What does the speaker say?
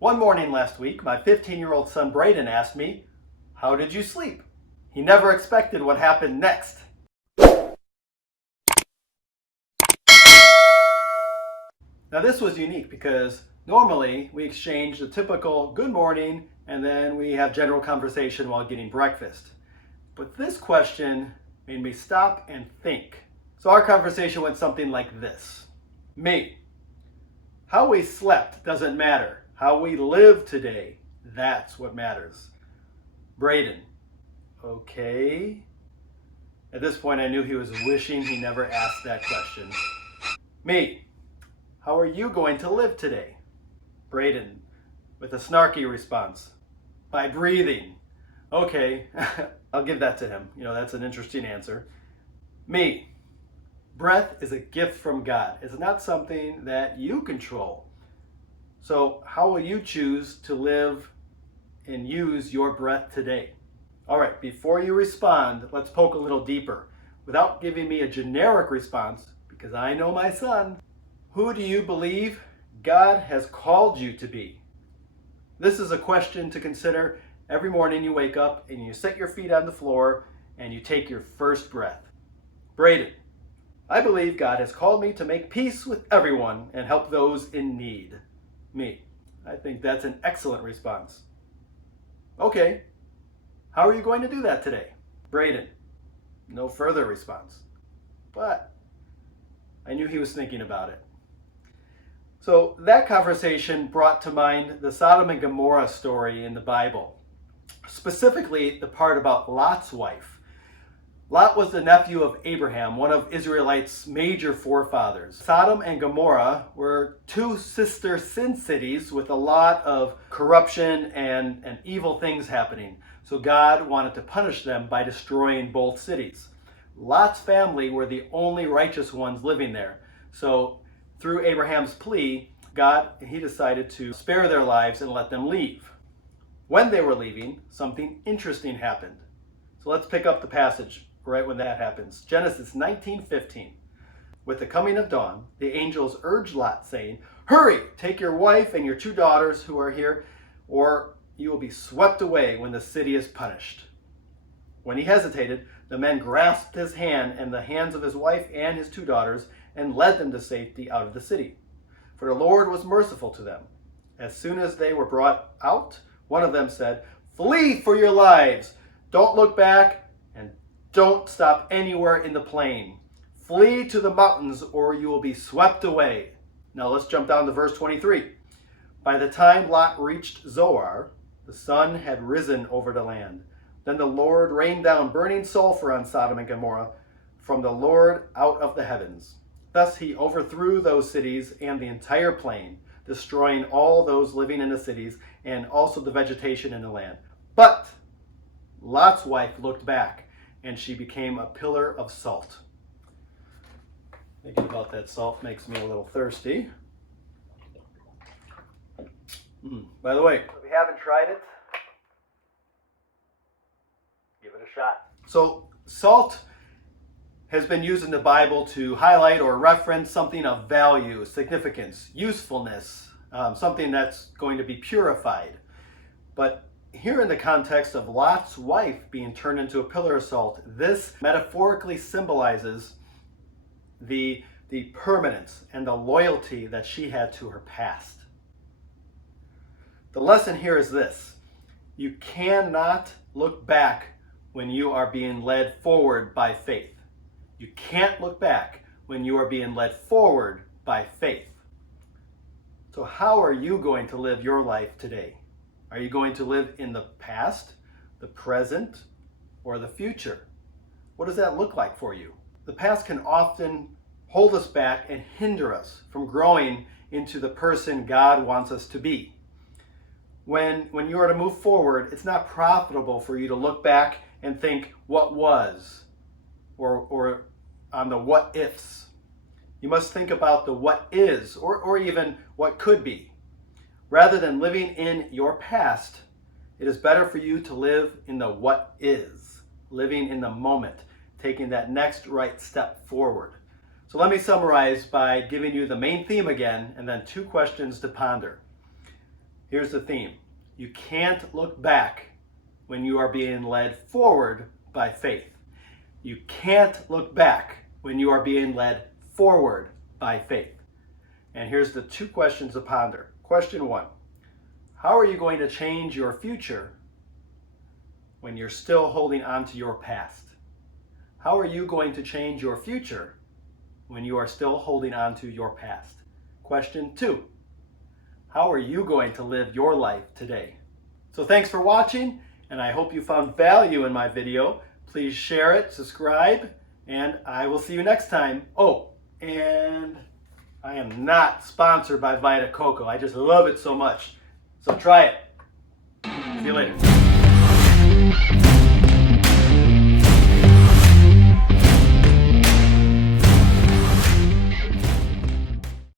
One morning last week, my 15-year-old son Braden asked me, "How did you sleep?" He never expected what happened next. Now this was unique because normally we exchange the typical good morning and then we have general conversation while getting breakfast. But this question made me stop and think. So our conversation went something like this. Me, how we slept doesn't matter. How we live today, that's what matters. Braden, okay. At this point I knew he was wishing he never asked that question. Me, how are you going to live today? Braden, with a snarky response. By breathing. Okay, I'll give that to him. That's an interesting answer. Me, breath is a gift from God. It's not something that you control. So how will you choose to live and use your breath today? All right, before you respond, let's poke a little deeper. Without giving me a generic response, because I know my son, who do you believe God has called you to be? This is a question to consider every morning you wake up and you set your feet on the floor and you take your first breath. Braden, I believe God has called me to make peace with everyone and help those in need. Me, I think that's an excellent response. Okay, how are you going to do that today? Braden, no further response. But I knew he was thinking about it. So that conversation brought to mind the Sodom and Gomorrah story in the Bible, specifically the part about Lot's wife. Lot was the nephew of Abraham, one of Israelites' major forefathers. Sodom and Gomorrah were two sister sin cities with a lot of corruption and evil things happening. So God wanted to punish them by destroying both cities. Lot's family were the only righteous ones living there. So through Abraham's plea, he decided to spare their lives and let them leave. When they were leaving, something interesting happened. So let's pick up the passage right when that happens. Genesis 19:15. With the coming of dawn, the angels urged Lot, saying, "Hurry, take your wife and your 2 daughters who are here, or you will be swept away when the city is punished." When he hesitated, the men grasped his hand and the hands of his wife and his 2 daughters and led them to safety out of the city. For the Lord was merciful to them. As soon as they were brought out, one of them said, "Flee for your lives. Don't look back and don't stop anywhere in the plain. Flee to the mountains or you will be swept away." Now let's jump down to verse 23. By the time Lot reached Zoar, the sun had risen over the land. Then the Lord rained down burning sulfur on Sodom and Gomorrah from the Lord out of the heavens. Thus he overthrew those cities and the entire plain, destroying all those living in the cities and also the vegetation in the land. But Lot's wife looked back, and she became a pillar of salt. Thinking about that salt makes me a little thirsty. By the way, if you haven't tried it, give it a shot. So salt has been used in the Bible to highlight or reference something of value, significance, usefulness, something that's going to be purified. But here in the context of Lot's wife being turned into a pillar of salt, this metaphorically symbolizes the permanence and the loyalty that she had to her past. The lesson here is this: you cannot look back when you are being led forward by faith. You can't look back when you are being led forward by faith. So how are you going to live your life today? Are you going to live in the past, the present, or the future? What does that look like for you? The past can often hold us back and hinder us from growing into the person God wants us to be. When you are to move forward, it's not profitable for you to look back and think what was, or on the what ifs. You must think about the what is, or even what could be. Rather than living in your past, it is better for you to live in the what is, living in the moment, taking that next right step forward. So let me summarize by giving you the main theme again and then 2 questions to ponder. Here's the theme. You can't look back when you are being led forward by faith. You can't look back when you are being led forward by faith. And here's the 2 questions to ponder. Question 1, how are you going to change your future when you're still holding on to your past? How are you going to change your future when you are still holding on to your past? Question 2, how are you going to live your life today? So thanks for watching, and I hope you found value in my video. Please share it, subscribe, and I will see you next time. Oh, and I am not sponsored by Vita Coco. I just love it so much. So try it. See you later.